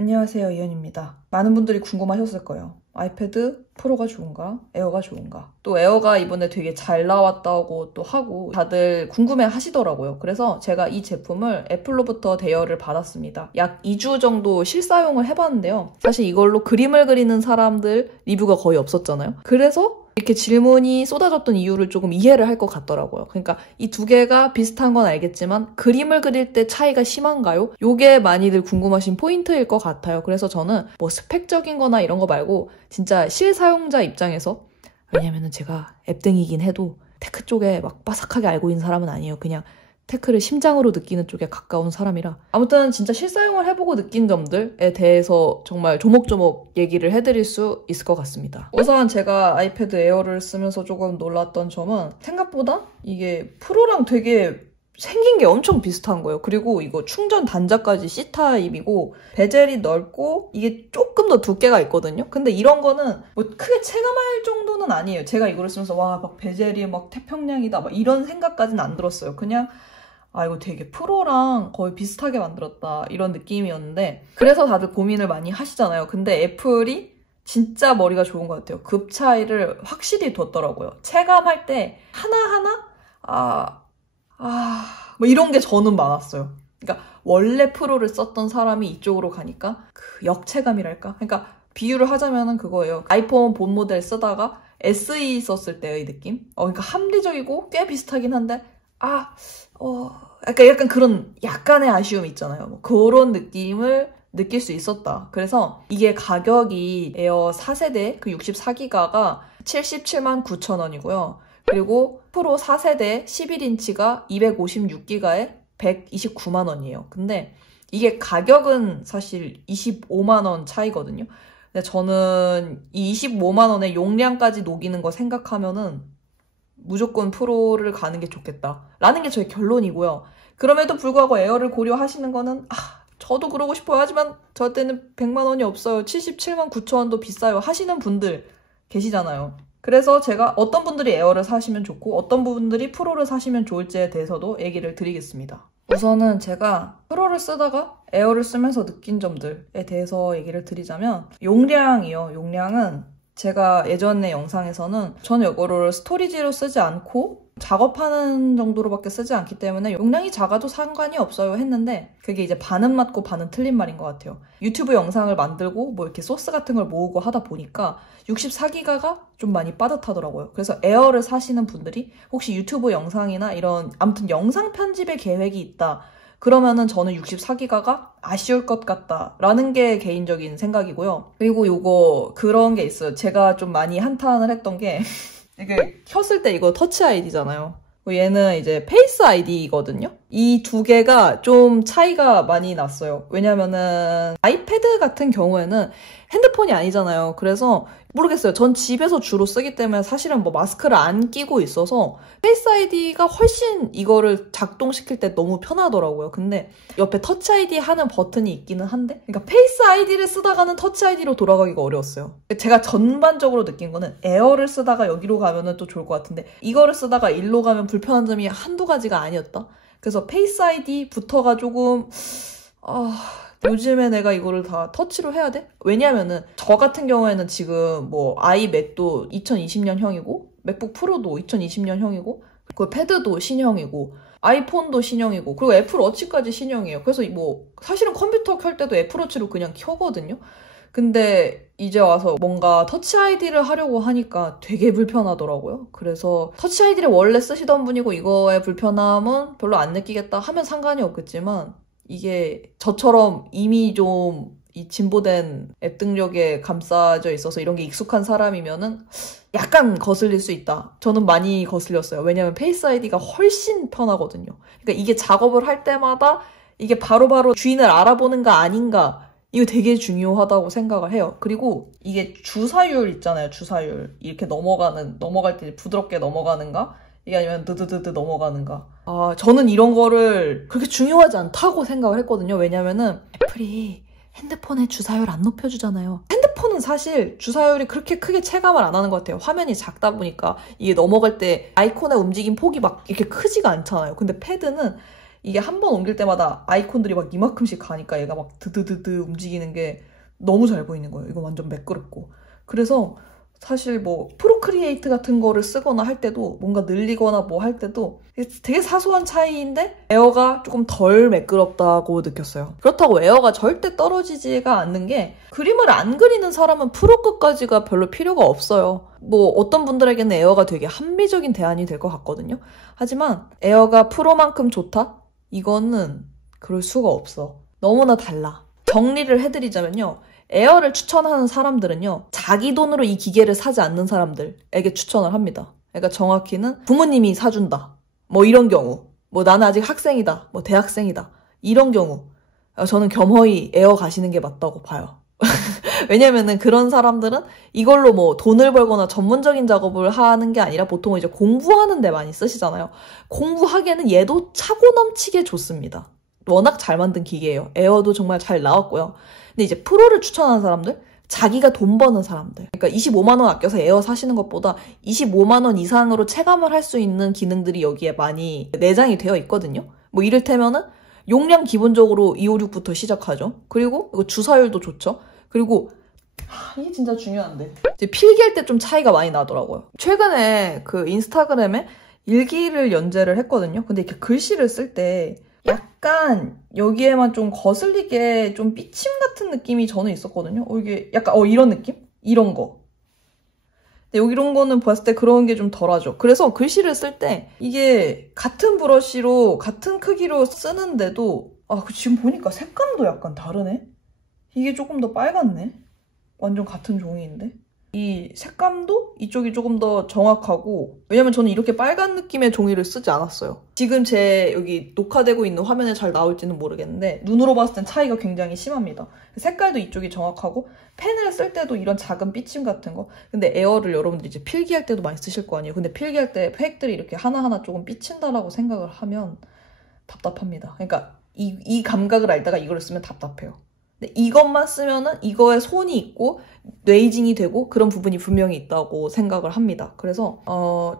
안녕하세요, 이현입니다. 많은 분들이 궁금하셨을 거예요. 아이패드 프로가 좋은가? 에어가 좋은가? 또 에어가 이번에 되게 잘 나왔다고 또 하고 다들 궁금해 하시더라고요. 그래서 제가 이 제품을 애플로부터 대여를 받았습니다. 약 2주 정도 실사용을 해봤는데요. 사실 이걸로 그림을 그리는 사람들 리뷰가 거의 없었잖아요. 그래서 이렇게 질문이 쏟아졌던 이유를 조금 이해를 할 것 같더라고요. 그러니까 이 두 개가 비슷한 건 알겠지만 그림을 그릴 때 차이가 심한가요? 요게 많이들 궁금하신 포인트일 것 같아요. 그래서 저는 뭐 스펙적인 거나 이런 거 말고 진짜 실사용자 입장에서, 왜냐면은 제가 앱등이긴 해도 테크 쪽에 막 빠삭하게 알고 있는 사람은 아니에요. 그냥 테크를 심장으로 느끼는 쪽에 가까운 사람이라. 아무튼 진짜 실사용을 해보고 느낀 점들에 대해서 정말 조목조목 얘기를 해드릴 수 있을 것 같습니다. 우선 제가 아이패드 에어를 쓰면서 조금 놀랐던 점은 생각보다 이게 프로랑 되게 생긴 게 엄청 비슷한 거예요. 그리고 이거 충전 단자까지 C타입이고 베젤이 넓고 이게 조금 더 두께가 있거든요. 근데 이런 거는 뭐 크게 체감할 정도는 아니에요. 제가 이거를 쓰면서 와, 막 베젤이 막 태평양이다 막 이런 생각까지는 안 들었어요. 그냥 이거 되게 프로랑 거의 비슷하게 만들었다 이런 느낌이었는데, 그래서 다들 고민을 많이 하시잖아요. 근데 애플이 진짜 머리가 좋은 것 같아요. 급 차이를 확실히 뒀더라고요. 체감할 때 하나하나 뭐 이런 게 저는 많았어요. 그러니까 원래 프로를 썼던 사람이 이쪽으로 가니까 그 역체감이랄까? 그러니까 비유를 하자면은 그거예요. 아이폰 본 모델 쓰다가 SE 썼을 때의 느낌? 그러니까 합리적이고 꽤 비슷하긴 한데 약간 그런 약간의 아쉬움이 있잖아요. 뭐 그런 느낌을 느낄 수 있었다. 그래서 이게 가격이 에어 4세대 그 64기가가 77만 9천 원이고요. 그리고 프로 4세대 11인치가 256기가에 129만 원이에요. 근데 이게 가격은 사실 25만 원 차이거든요. 근데 저는 이 25만 원의 용량까지 녹이는 거 생각하면은 무조건 프로를 가는 게 좋겠다 라는 게 저의 결론이고요. 그럼에도 불구하고 에어를 고려하시는 거는 저도 그러고 싶어요. 하지만 저한테는 100만 원이 없어요. 77만 9천 원도 비싸요 하시는 분들 계시잖아요. 그래서 제가 어떤 분들이 에어를 사시면 좋고 어떤 분들이 프로를 사시면 좋을지에 대해서도 얘기를 드리겠습니다. 우선은 제가 프로를 쓰다가 에어를 쓰면서 느낀 점들에 대해서 얘기를 드리자면, 용량이요. 용량은 제가 예전에 영상에서는 저는 이거를 스토리지로 쓰지 않고 작업하는 정도로밖에 쓰지 않기 때문에 용량이 작아도 상관이 없어요 했는데, 그게 이제 반은 맞고 반은 틀린 말인 것 같아요. 유튜브 영상을 만들고 뭐 이렇게 소스 같은 걸 모으고 하다 보니까 64기가가 좀 많이 빠듯하더라고요. 그래서 에어를 사시는 분들이 혹시 유튜브 영상이나 이런 아무튼 영상 편집의 계획이 있다 그러면은 저는 64기가가 아쉬울 것 같다라는 게 개인적인 생각이고요. 그리고 요거 그런 게 있어요. 제가 좀 많이 한탄을 했던 게 이게 켰을 때 이거 터치 아이디잖아요. 얘는 이제 페이스 아이디거든요. 이 두 개가 좀 차이가 많이 났어요. 왜냐면은 아이패드 같은 경우에는 핸드폰이 아니잖아요. 그래서 모르겠어요. 전 집에서 주로 쓰기 때문에 사실은 뭐 마스크를 안 끼고 있어서 페이스 아이디가 훨씬 이거를 작동시킬 때 너무 편하더라고요. 근데 옆에 터치 아이디 하는 버튼이 있기는 한데, 그러니까 페이스 아이디를 쓰다가는 터치 아이디로 돌아가기가 어려웠어요. 제가 전반적으로 느낀 거는 에어를 쓰다가 여기로 가면은 또 좋을 것 같은데 이거를 쓰다가 일로 가면 불편한 점이 한두 가지가 아니었다. 그래서 페이스 아이디부터가 조금 요즘에 내가 이거를 다 터치로 해야 돼? 왜냐면은 저 같은 경우에는 지금 뭐 아이맥도 2020년형이고 맥북 프로도 2020년형이고 그 패드도 신형이고 아이폰도 신형이고 그리고 애플워치까지 신형이에요. 그래서 뭐 사실은 컴퓨터 켤 때도 애플워치로 그냥 켜거든요. 근데 이제 와서 뭔가 터치 아이디를 하려고 하니까 되게 불편하더라고요. 그래서 터치 아이디를 원래 쓰시던 분이고 이거의 불편함은 별로 안 느끼겠다 하면 상관이 없겠지만, 이게 저처럼 이미 좀 이 진보된 앱 등력에 감싸져 있어서 이런 게 익숙한 사람이면은 약간 거슬릴 수 있다. 저는 많이 거슬렸어요. 왜냐면 페이스 아이디가 훨씬 편하거든요. 그러니까 이게 작업을 할 때마다 이게 바로바로 주인을 알아보는가 아닌가, 이거 되게 중요하다고 생각을 해요. 그리고 이게 주사율 있잖아요. 주사율. 이렇게 넘어갈 때 부드럽게 넘어가는가? 이게 아니면 드드드드 넘어가는가? 저는 이런 거를 그렇게 중요하지 않다고 생각을 했거든요. 왜냐면은 애플이 핸드폰에 주사율 안 높여주잖아요. 핸드폰은 사실 주사율이 그렇게 크게 체감을 안 하는 것 같아요. 화면이 작다 보니까 이게 넘어갈 때 아이콘의 움직임 폭이 막 이렇게 크지가 않잖아요. 근데 패드는 이게 한 번 옮길 때마다 아이콘들이 막 이만큼씩 가니까 얘가 막 드드드드 움직이는 게 너무 잘 보이는 거예요. 이거 완전 매끄럽고. 그래서 사실 뭐 프로크리에이트 같은 거를 쓰거나 할 때도 뭔가 늘리거나 뭐 할 때도 되게 사소한 차이인데 에어가 조금 덜 매끄럽다고 느꼈어요. 그렇다고 에어가 절대 떨어지지가 않는 게 그림을 안 그리는 사람은 프로 것까지가 별로 필요가 없어요. 뭐 어떤 분들에게는 에어가 되게 합리적인 대안이 될 것 같거든요. 하지만 에어가 프로만큼 좋다? 이거는 그럴 수가 없어. 너무나 달라. 정리를 해드리자면요. 에어를 추천하는 사람들은요. 자기 돈으로 이 기계를 사지 않는 사람들에게 추천을 합니다. 그러니까 정확히는 부모님이 사준다. 뭐 이런 경우. 뭐 나는 아직 학생이다. 뭐 대학생이다. 이런 경우. 저는 겸허히 에어 가시는 게 맞다고 봐요. 왜냐면은 그런 사람들은 이걸로 뭐 돈을 벌거나 전문적인 작업을 하는 게 아니라 보통 이제 공부하는 데 많이 쓰시잖아요. 공부하기에는 얘도 차고 넘치게 좋습니다. 워낙 잘 만든 기계예요. 에어도 정말 잘 나왔고요. 근데 이제 프로를 추천하는 사람들, 자기가 돈 버는 사람들. 그러니까 25만 원 아껴서 에어 사시는 것보다 25만 원 이상으로 체감을 할 수 있는 기능들이 여기에 많이 내장이 되어 있거든요. 뭐 이를테면은 용량 기본적으로 256부터 시작하죠. 그리고 이거 주사율도 좋죠. 그리고 이게 진짜 중요한데. 이제 필기할 때 좀 차이가 많이 나더라고요. 최근에 그 인스타그램에 일기를 연재를 했거든요. 근데 이렇게 글씨를 쓸 때 약간 여기에만 좀 거슬리게 좀 삐침 같은 느낌이 저는 있었거든요. 이게 약간 이런 느낌? 이런 거. 근데 여기 이런 거는 봤을 때 그런 게 좀 덜하죠. 그래서 글씨를 쓸 때 이게 같은 브러쉬로 같은 크기로 쓰는데도 지금 보니까 색감도 약간 다르네? 이게 조금 더 빨갛네? 완전 같은 종이인데? 이 색감도 이쪽이 조금 더 정확하고, 왜냐면 저는 이렇게 빨간 느낌의 종이를 쓰지 않았어요. 지금 제 여기 녹화되고 있는 화면에 잘 나올지는 모르겠는데 눈으로 봤을 땐 차이가 굉장히 심합니다. 색깔도 이쪽이 정확하고 펜을 쓸 때도 이런 작은 삐침 같은 거. 근데 에어를 여러분들 이제 필기할 때도 많이 쓰실 거 아니에요. 근데 필기할 때 획들이 이렇게 하나하나 조금 삐친다라고 생각을 하면 답답합니다. 그러니까 이 감각을 알다가 이걸 쓰면 답답해요. 근데 이것만 쓰면은 이거에 손이 있고 뇌이징이 되고 그런 부분이 분명히 있다고 생각을 합니다. 그래서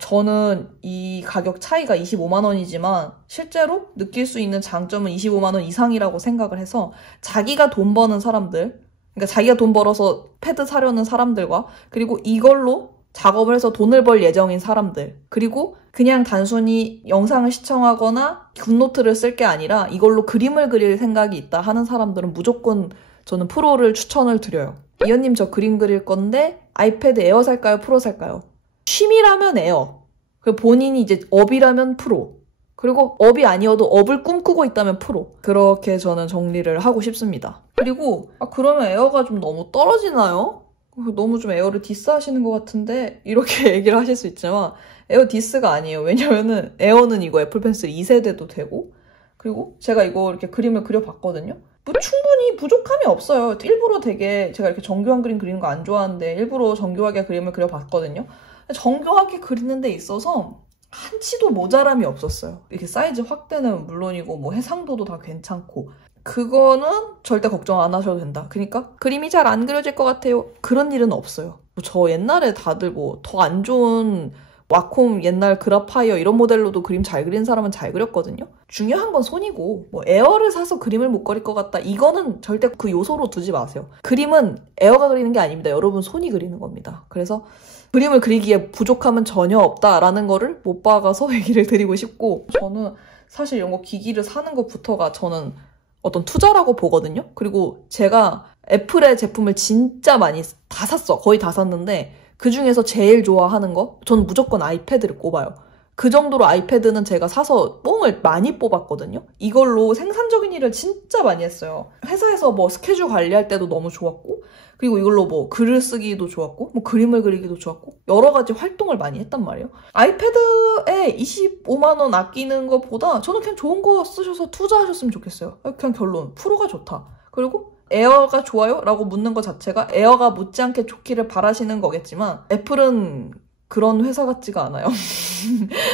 저는 이 가격 차이가 25만 원이지만 실제로 느낄 수 있는 장점은 25만 원 이상이라고 생각을 해서 자기가 돈 버는 사람들, 그러니까 자기가 돈 벌어서 패드 사려는 사람들과 그리고 이걸로 작업을 해서 돈을 벌 예정인 사람들, 그리고 그냥 단순히 영상을 시청하거나 굿노트를 쓸 게 아니라 이걸로 그림을 그릴 생각이 있다 하는 사람들은 무조건 저는 프로를 추천을 드려요. 이현님 저 그림 그릴 건데 아이패드 에어 살까요? 프로 살까요? 취미라면 에어, 그리고 본인이 이제 업이라면 프로, 그리고 업이 아니어도 업을 꿈꾸고 있다면 프로. 그렇게 저는 정리를 하고 싶습니다. 그리고 그러면 에어가 좀 너무 떨어지나요? 너무 좀 에어를 디스하시는 것 같은데 이렇게 얘기를 하실 수 있지만 에어 디스가 아니에요. 왜냐면은 에어는 이거 애플 펜슬 2세대도 되고, 그리고 제가 이거 이렇게 그림을 그려봤거든요. 뭐 충분히 부족함이 없어요. 일부러 되게 제가 이렇게 정교한 그림 그리는 거 안 좋아하는데 일부러 정교하게 그림을 그려봤거든요. 정교하게 그리는 데 있어서 한치도 모자람이 없었어요. 이렇게 사이즈 확대는 물론이고 뭐 해상도도 다 괜찮고, 그거는 절대 걱정 안 하셔도 된다. 그러니까 그림이 잘 안 그려질 것 같아요. 그런 일은 없어요. 저 옛날에 다들 뭐 더 안 좋은 와콤 옛날 그라파이어 이런 모델로도 그림 잘 그리는 사람은 잘 그렸거든요. 중요한 건 손이고, 뭐 에어를 사서 그림을 못 그릴 것 같다, 이거는 절대 그 요소로 두지 마세요. 그림은 에어가 그리는 게 아닙니다. 여러분 손이 그리는 겁니다. 그래서 그림을 그리기에 부족함은 전혀 없다라는 거를 못 박아서 얘기를 드리고 싶고, 저는 사실 이런 거 기기를 사는 것부터가 저는 어떤 투자라고 보거든요. 그리고 제가 애플의 제품을 진짜 많이 다 샀어. 거의 다 샀는데 그 중에서 제일 좋아하는 거? 저는 무조건 아이패드를 꼽아요. 그 정도로 아이패드는 제가 사서 뽕을 많이 뽑았거든요. 이걸로 생산적인 일을 진짜 많이 했어요. 회사에서 뭐 스케줄 관리할 때도 너무 좋았고, 그리고 이걸로 뭐 글을 쓰기도 좋았고, 뭐 그림을 그리기도 좋았고, 여러 가지 활동을 많이 했단 말이에요. 아이패드에 25만 원 아끼는 것보다 저는 그냥 좋은 거 쓰셔서 투자하셨으면 좋겠어요. 그냥 결론, 프로가 좋다. 그리고 에어가 좋아요? 라고 묻는 것 자체가 에어가 못지않게 좋기를 바라시는 거겠지만 애플은 그런 회사 같지가 않아요.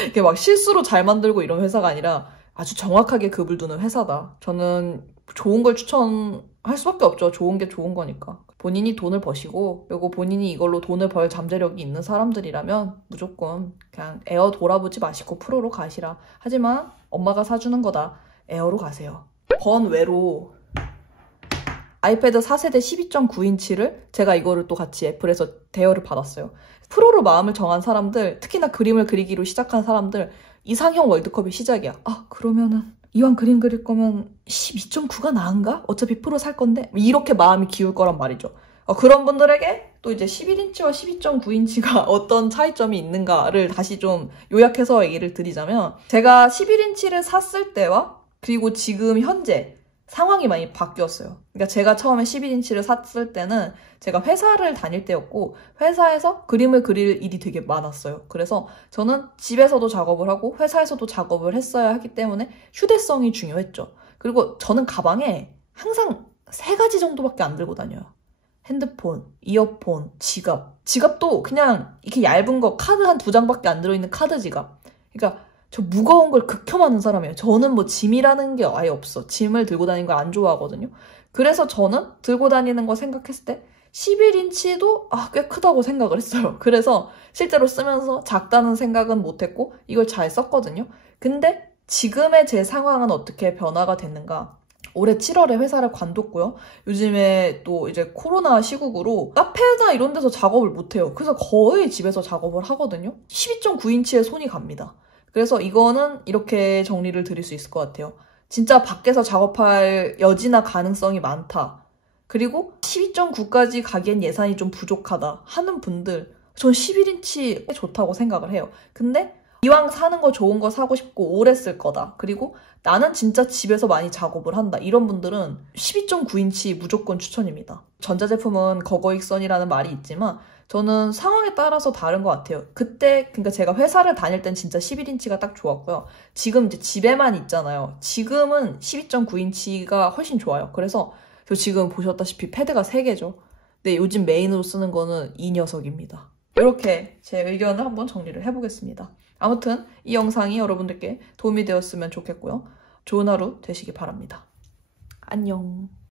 이게 막 실수로 잘 만들고 이런 회사가 아니라 아주 정확하게 급을 두는 회사다. 저는 좋은 걸 추천할 수밖에 없죠. 좋은 게 좋은 거니까. 본인이 돈을 버시고, 그리고 본인이 이걸로 돈을 벌 잠재력이 있는 사람들이라면 무조건 그냥 에어 돌아보지 마시고 프로로 가시라. 하지만 엄마가 사주는 거다. 에어로 가세요. 번외로 아이패드 4세대 12.9인치를 제가 이거를 또 같이 애플에서 대여를 받았어요. 프로로 마음을 정한 사람들, 특히나 그림을 그리기로 시작한 사람들, 이상형 월드컵이 시작이야. 아, 그러면은 이왕 그림 그릴 거면 12.9가 나은가? 어차피 프로 살 건데? 이렇게 마음이 기울 거란 말이죠. 그런 분들에게 또 이제 11인치와 12.9인치가 어떤 차이점이 있는가를 다시 좀 요약해서 얘기를 드리자면, 제가 11인치를 샀을 때와 그리고 지금 현재 상황이 많이 바뀌었어요. 그러니까 제가 처음에 11인치를 샀을 때는 제가 회사를 다닐 때였고, 회사에서 그림을 그릴 일이 되게 많았어요. 그래서 저는 집에서도 작업을 하고 회사에서도 작업을 했어야 하기 때문에 휴대성이 중요했죠. 그리고 저는 가방에 항상 3가지 정도밖에 안 들고 다녀요. 핸드폰, 이어폰, 지갑. 지갑도 그냥 이렇게 얇은 거, 카드 한 2장밖에 안 들어있는 카드 지갑. 그러니까 저 무거운 걸 극혐하는 사람이에요. 저는 뭐 짐이라는 게 아예 없어. 짐을 들고 다니는 걸 안 좋아하거든요. 그래서 저는 들고 다니는 거 생각했을 때 11인치도 꽤 크다고 생각을 했어요. 그래서 실제로 쓰면서 작다는 생각은 못했고 이걸 잘 썼거든요. 근데 지금의 제 상황은 어떻게 변화가 됐는가? 올해 7월에 회사를 관뒀고요. 요즘에 또 이제 코로나 시국으로 카페나 이런 데서 작업을 못해요. 그래서 거의 집에서 작업을 하거든요. 12.9인치에 손이 갑니다. 그래서 이거는 이렇게 정리를 드릴 수 있을 것 같아요. 진짜 밖에서 작업할 여지나 가능성이 많다. 그리고 12.9까지 가기엔 예산이 좀 부족하다 하는 분들, 전 11인치 좋다고 생각을 해요. 근데 이왕 사는 거 좋은 거 사고 싶고 오래 쓸 거다. 그리고 나는 진짜 집에서 많이 작업을 한다. 이런 분들은 12.9인치 무조건 추천입니다. 전자제품은 거거익선이라는 말이 있지만 저는 상황에 따라서 다른 것 같아요. 그러니까 제가 회사를 다닐 땐 진짜 11인치가 딱 좋았고요. 지금 이제 집에만 있잖아요. 지금은 12.9인치가 훨씬 좋아요. 그래서 저 지금 보셨다시피 패드가 3개죠. 근데 요즘 메인으로 쓰는 거는 이 녀석입니다. 이렇게 제 의견을 한번 정리를 해보겠습니다. 아무튼 이 영상이 여러분들께 도움이 되었으면 좋겠고요. 좋은 하루 되시기 바랍니다. 안녕.